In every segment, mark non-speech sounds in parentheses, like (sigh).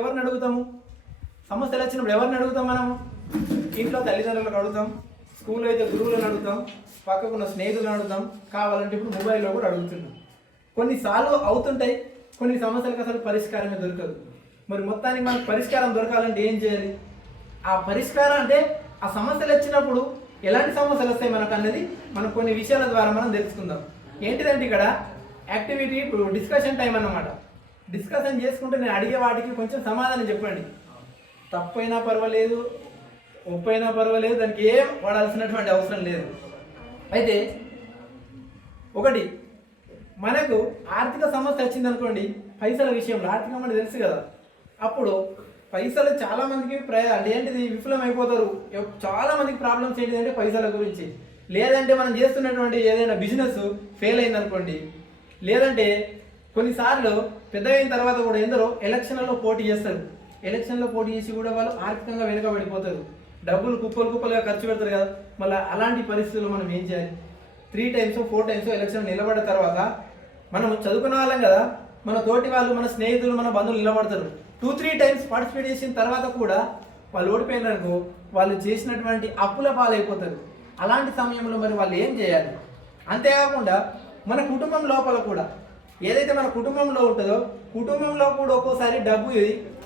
ఎవరిని అడుగుతాము? సమస్యలు వచ్చినప్పుడు ఎవరిని అడుగుతాం మనం ఇంట్లో తల్లిదండ్రులకు అడుగుతాం స్కూల్లో అయితే గురువులను అడుగుతాం పక్కకున్న స్నేహితులను అడుగుతాం కావాలంటే ఇప్పుడు మొబైల్లో కూడా అడుగుతున్నాం. కొన్ని సాల్వ్ అవుతుంటాయి కొన్ని సమస్యలకు అసలు పరిష్కారమే దొరకదు. మరి మొత్తానికి మనకు పరిష్కారం దొరకాలంటే ఏం చేయాలి? ఆ పరిష్కారం అంటే ఆ సమస్యలు వచ్చినప్పుడు ఎలాంటి సమస్యలు వస్తాయి మనకు అన్నది మనం కొన్ని విషయాల ద్వారా మనం తెలుసుకుందాం. ఏంటిదంటే ఇక్కడ యాక్టివిటీ ఇప్పుడు డిస్కషన్ టైం అన్నమాట. డిస్కషన్ చేసుకుంటే నేను అడిగే వాటికి కొంచెం సమాధానం చెప్పండి. తప్పైనా పర్వాలేదు ఒప్పైనా పర్వాలేదు దానికి ఏం వాడాల్సినటువంటి అవసరం లేదు. అయితే ఒకటి మనకు ఆర్థిక సమస్య వచ్చింది అనుకోండి పైసల విషయంలో ఆర్థికం అంటే తెలుసు కదా. అప్పుడు పైసలు చాలామందికి ప్రయ అంటే ఏంటిది విఫలం అయిపోతారు ఎవ్- ప్రాబ్లమ్స్ ఏంటిదంటే పైసల గురించి. లేదంటే మనం చేస్తున్నటువంటి ఏదైనా బిజినెస్ ఫెయిల్ అయింది అనుకోండి లేదంటే కొన్నిసార్లు పెద్ద అయిన తర్వాత కూడా ఎందరో ఎలక్షన్లలో పోటీ చేస్తారు. ఎలక్షన్లో పోటీ చేసి కూడా వాళ్ళు ఆర్థికంగా వెనుకబడిపోతారు. డబ్బులు కుప్పలు కుప్పలుగా ఖర్చు పెడతారు కదా. మళ్ళీ అలాంటి పరిస్థితుల్లో మనం ఏం చేయాలి? Three times four times election నిలబడిన తర్వాత మనం చదువుకున్న వాళ్ళం కదా. మన తోటి వాళ్ళు మన స్నేహితులు మన బంధువులు నిలబడతారు. టూ త్రీ టైమ్స్ పార్టిసిపేట్ చేసిన తర్వాత కూడా వాళ్ళు ఓడిపోయినారనుకో వాళ్ళు చేసినటువంటి అప్పుల పాలైపోతారు. అలాంటి సమయంలో మరి వాళ్ళు ఏం చేయాలి? అంతేకాకుండా మన కుటుంబం లోపల కూడా ఏదైతే మన కుటుంబంలో ఉంటుందో కుటుంబంలో కూడా ఒక్కోసారి డబ్బు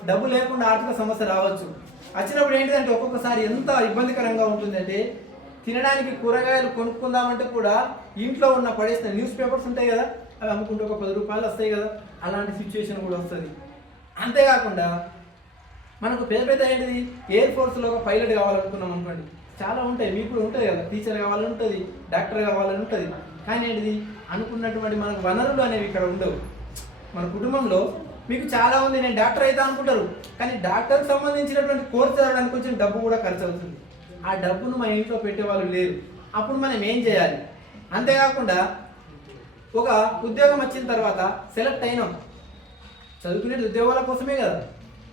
డబ్బు లేకుండా ఆర్థిక సమస్య రావచ్చు. వచ్చినప్పుడు ఏంటిదంటే ఒక్కొక్కసారి ఎంత ఇబ్బందికరంగా ఉంటుందంటే తినడానికి కూరగాయలు కొనుక్కుందామంటే కూడా ఇంట్లో ఉన్న పడేసిన న్యూస్ పేపర్స్ ఉంటాయి కదా అవి అమ్ముకుంటే ఒక పది రూపాయలు వస్తాయి కదా అలాంటి సిచ్యువేషన్ కూడా వస్తుంది. అంతేకాకుండా మనకు పెద్ద పెద్ద ఏంటిది ఎయిర్ ఫోర్స్లో ఒక పైలట్ కావాలనుకున్నాం అనుకోండి చాలా ఉంటాయి మీకు కూడా ఉంటుంది కదా టీచర్ కావాలని ఉంటుంది డాక్టర్ కావాలని ఉంటుంది. కానీ ఏంటిది అనుకున్నటువంటి మనకు వనరులు అనేవి ఇక్కడ ఉండవు. మన కుటుంబంలో మీకు చాలా ఉంది నేను డాక్టర్ అయితే అనుకుంటారు. కానీ డాక్టర్కి సంబంధించినటువంటి కోర్స్ చదవడానికి కొంచెం డబ్బు కూడా ఖర్చు అవుతుంది. ఆ డబ్బును మన ఇంట్లో పెట్టేవాళ్ళు లేరు. అప్పుడు మనం ఏం చేయాలి? అంతేకాకుండా ఒక ఉద్యోగం వచ్చిన తర్వాత సెలెక్ట్ అయినాం. చదువుకునేది ఉద్యోగాల కోసమే కదా.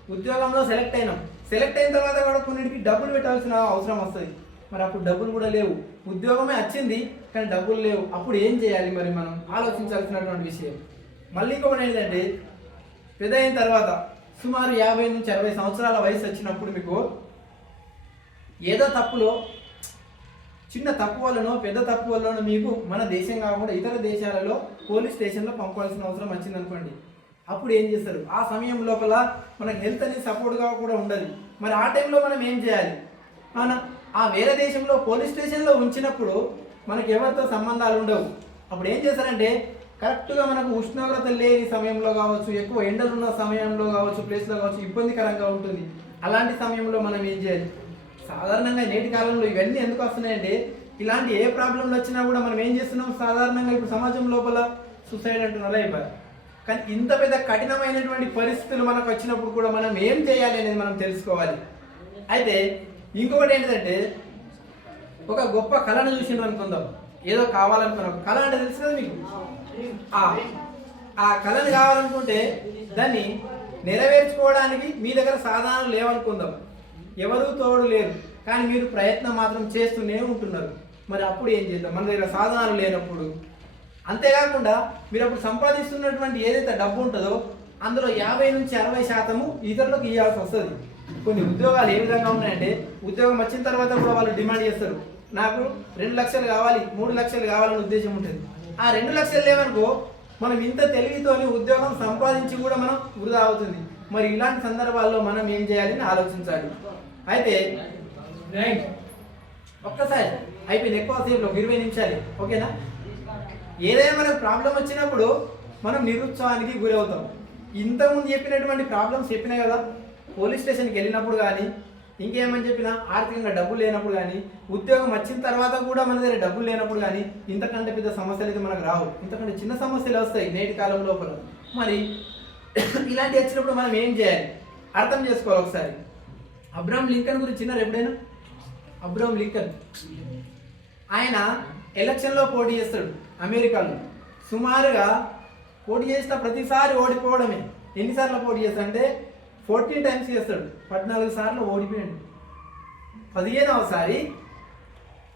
ఉద్యోగంలో సెలెక్ట్ అయినాం. సెలెక్ట్ అయిన తర్వాత కూడా కొన్నిటికి డబ్బులు పెట్టాల్సిన అవసరం వస్తుంది. మరి అప్పుడు డబ్బులు కూడా లేవు. ఉద్యోగమే వచ్చింది కానీ డబ్బులు లేవు. అప్పుడు ఏం చేయాలి మరి మనం? ఆలోచించాల్సినటువంటి విషయం. మళ్ళీ ఇంకొకటి ఏంటంటే పెద్ద అయిన తర్వాత సుమారు యాభై నుంచి అరవై సంవత్సరాల వయసు వచ్చినప్పుడు మీకు ఏదో తప్పులో చిన్న తప్పు వల్లనో పెద్ద తప్పు వల్లనో మీకు మన దేశం కాకుండా ఇతర దేశాలలో పోలీస్ స్టేషన్లో పంపాల్సిన అవసరం వచ్చింది అనుకోండి. అప్పుడు ఏం చేస్తారు? ఆ సమయం లోపల మనకు హెల్త్ అనేది సపోర్ట్గా కూడా ఉండదు. మరి ఆ టైంలో మనం ఏం చేయాలి? మన ఆ వేరే దేశంలో పోలీస్ స్టేషన్లో ఉంచినప్పుడు మనకి ఎవరితో సంబంధాలు ఉండవు. అప్పుడు ఏం చేస్తారంటే కరెక్ట్గా మనకు ఉష్ణోగ్రత లేని సమయంలో కావచ్చు ఎక్కువ ఎండలు ఉన్న సమయంలో కావచ్చు ప్లేస్లో కావచ్చు ఇబ్బందికరంగా ఉంటుంది. అలాంటి సమయంలో మనం ఏం చేయాలి? సాధారణంగా నేటి కాలంలో ఇవన్నీ ఎందుకు వస్తున్నాయంటే ఇలాంటి ఏ ప్రాబ్లంలు వచ్చినా కూడా మనం ఏం చేస్తున్నాం? సాధారణంగా ఇప్పుడు సమాజం లోపల సూసైడ్ అంటున్నారు అయిపోయి కానీ ఇంత పెద్ద కఠినమైనటువంటి పరిస్థితులు మనకు వచ్చినప్పుడు కూడా మనం ఏం చేయాలి అనేది మనం తెలుసుకోవాలి. అయితే ఇంకొకటి ఏంటంటే ఒక గొప్ప కళను చూసిండ్రు అనుకుందాం. ఏదో కావాలనుకున్నాం. కళ అంటే తెలుసు కదా మీకు? ఆ. ఆ కళను కావాలనుకుంటే దాన్ని నెరవేర్చుకోవడానికి మీ దగ్గర సాధనాలు లేవనుకుందాం. ఎవరు తోడు లేరు. కానీ మీరు ప్రయత్నం మాత్రం చేస్తూనే ఉంటున్నారు. మరి అప్పుడు ఏం చేద్దాం? మన దగ్గర సాధనాలు లేనప్పుడు. అంతేకాకుండా మీరు అప్పుడు సంపాదిస్తున్నటువంటి ఏదైతే డబ్బు ఉంటుందో అందులో యాభై నుంచి అరవై శాతము ఇతరులకు ఇవ్వాల్సి వస్తుంది. కొన్ని ఉద్యోగాలు ఏ విధంగా ఉన్నాయంటే ఉద్యోగం వచ్చిన తర్వాత కూడా వాళ్ళు డిమాండ్ చేస్తారు. నాకు రెండు లక్షలు కావాలి మూడు లక్షలు కావాలనే ఉద్దేశం ఉంటుంది. ఆ రెండు లక్షలు లేవనుకో మనం ఇంత తెలివితోని ఉద్యోగం సంపాదించి కూడా మనం వృధా అవుతుంది. మరి ఇలాంటి సందర్భాల్లో మనం ఏం చేయాలని ఆలోచించాలి. అయితే ఒక్కసారి అయిపోయింది ఎక్కువ సేపు ఒక ఇరవై నిమిషాలు. ఓకేనా? ఏదైనా మనకు ప్రాబ్లం వచ్చినప్పుడు మనం నిరుత్సాహానికి గురి అవుతాం ఇంతకుముందు చెప్పినటువంటి ప్రాబ్లమ్స్ చెప్పినా కదా పోలీస్ స్టేషన్కి వెళ్ళినప్పుడు కానీ ఇంకేమని చెప్పినా ఆర్థికంగా డబ్బులు లేనప్పుడు కానీ ఉద్యోగం వచ్చిన తర్వాత కూడా మన దగ్గర డబ్బులు లేనప్పుడు కానీ ఇంతకంటే పెద్ద సమస్యలు అయితే మనకు రావు. ఇంతకంటే చిన్న సమస్యలు వస్తాయి నేటి కాలం లోపల. మరి (coughs) ఇలాంటి వచ్చినప్పుడు మనం ఏం చేయాలి? అర్థం చేసుకోవాలి ఒకసారి. అబ్రామ్ లింకన్ గురించి చిన్నారు ఎప్పుడైనా? Abraham Lincoln. ఆయన ఎలక్షన్లో పోటీ చేస్తాడు అమెరికాలో. సుమారుగా పోటీ చేసిన ప్రతిసారి ఓడిపోవడమే. ఎన్నిసార్లు పోటీ చేస్తాడంటే ఫోర్టీన్ టైమ్స్ చేస్తాడు. పద్నాలుగు సార్లు ఓడిపోయాడు. పదిహేనవసారి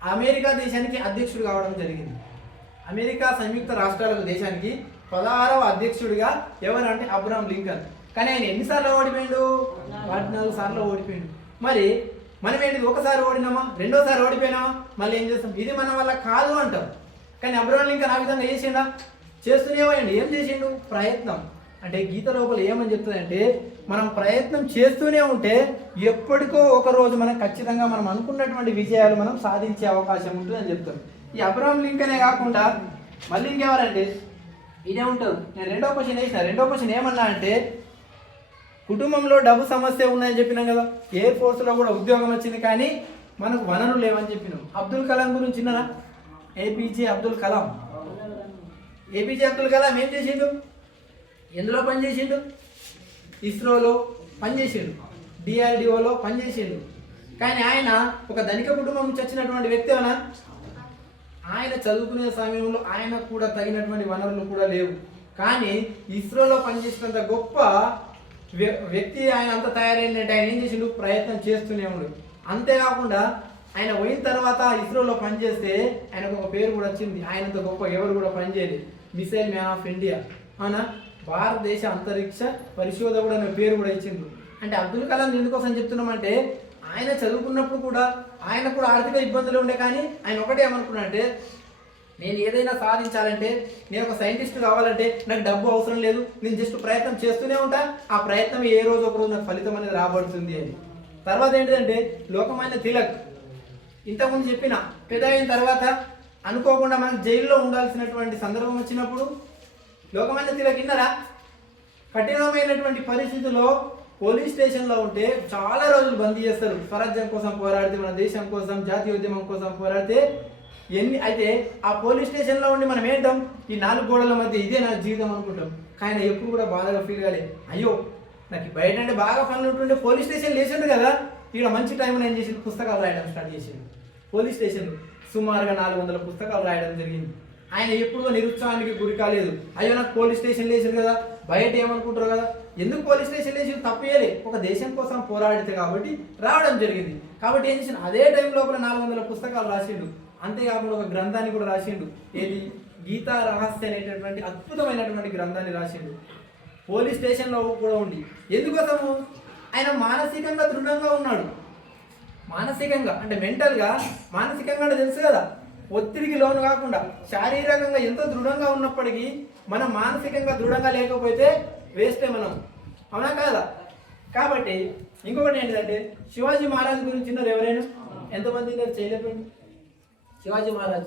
అమెరికా దేశానికి అధ్యక్షుడు కావడం జరిగింది. అమెరికా సంయుక్త రాష్ట్రాల దేశానికి పదహారవ అధ్యక్షుడిగా ఎవరంటే అబ్రహం లింకన్. కానీ ఆయన ఎన్నిసార్లు ఓడిపోయాడు? పద్నాలుగు సార్లు ఓడిపోయాడు. మరి మనం ఏంటిది? ఒకసారి ఓడినామా? రెండోసారి ఓడిపోయినామా? మళ్ళీ ఏం చేస్తాం? ఇది మన వల్ల కాదు అంటాం. కానీ అబ్రహం లింకన్ ఆ విధంగా చేసిండా? చేస్తూనే పోయండి. ఏం చేసిండు? ప్రయత్నం. అంటే గీత లోపల ఏమని చెప్తుందంటే మనం ప్రయత్నం చేస్తూనే ఉంటే ఎప్పటికో ఒక రోజు మనం ఖచ్చితంగా మనం అనుకున్నటువంటి విజయాలు మనం సాధించే అవకాశం ఉంటుందని చెప్తాం ఈ అబ్రహం లింకనే కాకుండా మళ్ళీ ఇంకెవరంటే ఇదే ఉంటారు నేను రెండో క్వశ్చన్ వేసిన. రెండో క్వశ్చన్ ఏమన్నా అంటే కుటుంబంలో డబ్బు సమస్య ఉందని చెప్పినాం కదా. ఎయిర్ ఫోర్స్లో కూడా ఉద్యోగం వచ్చింది కానీ మనకు వనరులు లేవని చెప్పినాం. అబ్దుల్ కలాం గురించి విన్నారా ఏపీజే అబ్దుల్ కలాం. ఏపీజే అబ్దుల్ కలాం ఏం చేసిండు? ఎందులో పనిచేసిండు ఇస్రోలో పనిచేసిండు డిఆర్డిఓలో పనిచేసిండు కానీ ఆయన ఒక ధనిక కుటుంబం చచ్చినటువంటి వచ్చినటువంటి వ్యక్తి అవునా ఆయన చదువుకునే సమయంలో ఆయన కూడా తగినటువంటి వనరులు కూడా లేవు. కానీ ఇస్రోలో పనిచేసినంత గొప్ప వ్య- వ్యక్తి ఆయన అంత తయారైనట్టు ఆయన ఏం చేసిండు? ప్రయత్నం చేస్తూనే ఉండు. అంతేకాకుండా ఆయన పోయిన తర్వాత ఇస్రోలో పనిచేస్తే ఆయనకు ఒక పేరు కూడా వచ్చింది. ఆయనంత గొప్ప ఎవరు కూడా పనిచేయలేదు మిసైల్ మ్యాన్ ఆఫ్ ఇండియా. అవునా? భారతదేశ అంతరిక్ష పరిశోధకుడు అనే పేరు కూడా ఇచ్చిండు అంటే అబ్దుల్ కలాం ఎందుకోసం చెప్తున్నామంటే ఆయన చదువుకున్నప్పుడు కూడా ఆయన కూడా ఆర్థిక ఇబ్బందులు ఉండే కానీ ఆయన ఒకటే ఏమనుకున్నాడంటే నేను ఏదైనా సాధించాలంటే నేను ఒక సైంటిస్ట్ కావాలంటే నాకు డబ్బు అవసరం లేదు నేను జస్ట్ ప్రయత్నం చేస్తూనే ఉంటా ఆ ప్రయత్నం ఏ రోజు ఒక రోజు నాకు ఫలితం అనేది రాబడుతుంది అని. తర్వాత ఏంటిదంటే లోకమాన్య తిలక్ ఇంతకుముందు చెప్పిన పెద్ద అయిన తర్వాత అనుకోకుండా మనకు జైల్లో ఉండాల్సినటువంటి సందర్భం వచ్చినప్పుడు లోకమాన్య తిలక్ విన్నారా కఠినమైనటువంటి పరిస్థితుల్లో పోలీస్ స్టేషన్లో ఉంటే చాలా రోజులు బందీ చేస్తారు. స్వరాజ్యం కోసం పోరాడితే మన దేశం కోసం జాతీయ ఉద్యమం కోసం పోరాడితే ఎన్ని అయితే ఆ పోలీస్ స్టేషన్లో ఉండి మనం ఏంటాం ఈ నాలుగు గోడల మధ్య ఇదే నా జీవితం అనుకుంటాం. కానీ ఎప్పుడు కూడా బాధగా ఫీల్ కాలే. అయ్యో నాకు బయట అంటే బాగా పనులు ఉంటుండే. పోలీస్ స్టేషన్ లేచిండు కదా. ఇక్కడ మంచి టైం ఏం చేసి పుస్తకాలు రాయడం స్టార్ట్ చేసిండు. పోలీస్ స్టేషన్ సుమారుగా నాలుగు వందల పుస్తకాలు రాయడం జరిగింది. ఆయన ఎప్పుడు నిరుత్సాహానికి గురి కాలేదు. అయ్యో నాకు పోలీస్ స్టేషన్ లేచింది కదా బయట ఏమనుకుంటారు కదా? ఎందుకు పోలీస్ స్టేషన్ లేచి తప్పేయలే. ఒక దేశం కోసం పోరాడితే కాబట్టి రావడం జరిగింది. కాబట్టి ఏం చేసిన అదే టైం లోపల నాలుగు వందల పుస్తకాలు రాసిండు. అంతేకాకుండా ఒక గ్రంథాన్ని కూడా రాసిండు. ఏది? గీతా రహస్య అనేటటువంటి అద్భుతమైనటువంటి గ్రంథాన్ని రాసిండు. పోలీస్ స్టేషన్లో కూడా ఉండి. ఎందుకోసము? ఆయన మానసికంగా దృఢంగా ఉన్నాడు. మానసికంగా అంటే మెంటల్గా మానసికంగా అంటే తెలుసు కదా? ఒత్తిడికి లోను కాకుండా శారీరకంగా ఎంత దృఢంగా ఉన్నప్పటికీ మనం మానసికంగా దృఢంగా లేకపోతే వేస్టే మనం. అవునా కాదా? కాబట్టి ఇంకొకటి ఏంటంటే శివాజీ మహారాజ్ గురించి ఉన్నారు ఎవరైనా? ఎంతమంది ఉన్నారు? చేయలేకపోయింది. శివాజీ మహారాజ్.